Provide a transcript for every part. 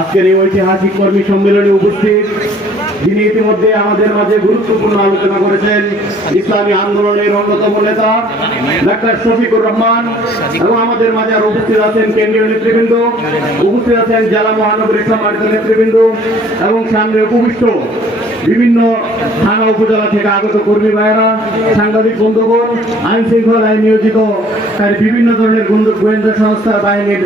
আজকের এই ঐতিহাসিক কর্মী সম্মেলনে উপস্থিত, যিনি ইতিমধ্যে আমাদের মাঝে গুরুত্বপূর্ণ আলোচনা করেছেন, ইসলামী আন্দোলনের অন্যতম নেতা, ডাক্তার শফিকুর রহমান, এবং আমাদের মাঝে আরও উপস্থিত আছেন কেন্দ্রীয় নেতৃবৃন্দ, উপস্থিত আছেন জেলা মহানগরীর সম্মানিত নেতৃবৃন্দ, এবং সামনে উপবিষ্ট বিভিন্ন থানা উপজেলা থেকে আগত কর্মী ভাইয়েরা, সাংবাদিক বন্ধুগণ আইন শৃঙ্খলায় নিয়োজিত তার বিভিন্ন ধরনের গোয়েন্দা সংস্থার বাহিনীর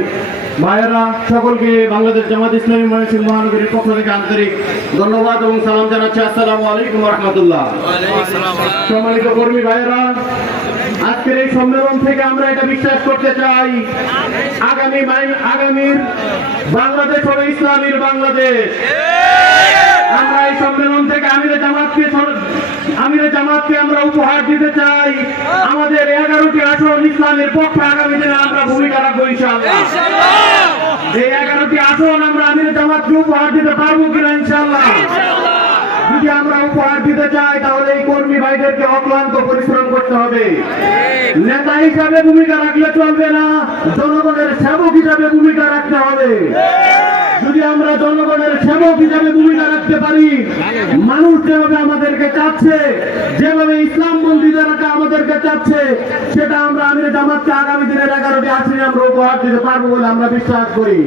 ভাইয়েরা, সকলকে বাংলাদেশ জামাত ইসলামী ময়মনসিংহ মহানগরীর পক্ষ থেকে আন্তরিক ধন্যবাদ এবং সালাম জানাচ্ছি। আসসালামু আলাইকুম রহমতুল্লাহ সম্মানিত কর্মী ভাইয়েরা, আজকের এই সম্মেলন থেকে আমরা এটা বিশ্বাস করতে চাই, আগামী আগামীর বাংলাদেশ হবে ইসলামীর বাংলাদেশ। আমরা এই সম্মেলন থেকে আমিরে জামাতকে আমিরে জামাতকে আমরা উপহার দিতে চাই। আমাদের এগারোটি আসন ইসলামের পক্ষে আগামী দিনে আমরা ভূমিকা রাখব ইনশাআল্লাহ। এই এগারোটি আসন আমরা আমিরে জামাতকে উপহার দিতে পারব কিনা ইনশাআল্লাহ? যদি আমরা উপহার দিতে চাই তাহলে এই কর্মী ভাইদেরকে অক্লান্ত পরিশ্রম করতে হবে। নেতা হিসাবে ভূমিকা রাখলে চলবে না জনগণের সেবক হিসাবে ভূমিকা রাখতে হবে। যদি আমরা জনগণের সেবক হিসাবে ভূমিকা রাখতে পারি মানুষ যেভাবে আমাদেরকে চাচ্ছে যেভাবে ইসলাম বন্দীদেরকে আমাদেরকে চাচ্ছে, সেটা আমরা আমির জামাতকে আগামী দিনের এগারোটি আসনে আমরা উপহার দিতে পারব বলে আমরা বিশ্বাস করি।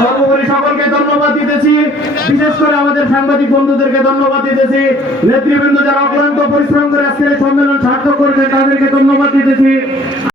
সর্বোপরি সকলকে ধন্যবাদ দিতেছি। বিশেষ করে আমাদের সাংবাদিক বন্ধুদেরকে ধন্যবাদ দিতেছি। নেতৃবৃন্দ যারা অক্লান্ত পরিশ্রম করে আজকের সম্মেলন সার্থক করেছে, তাদেরকে ধন্যবাদ দিতেছি।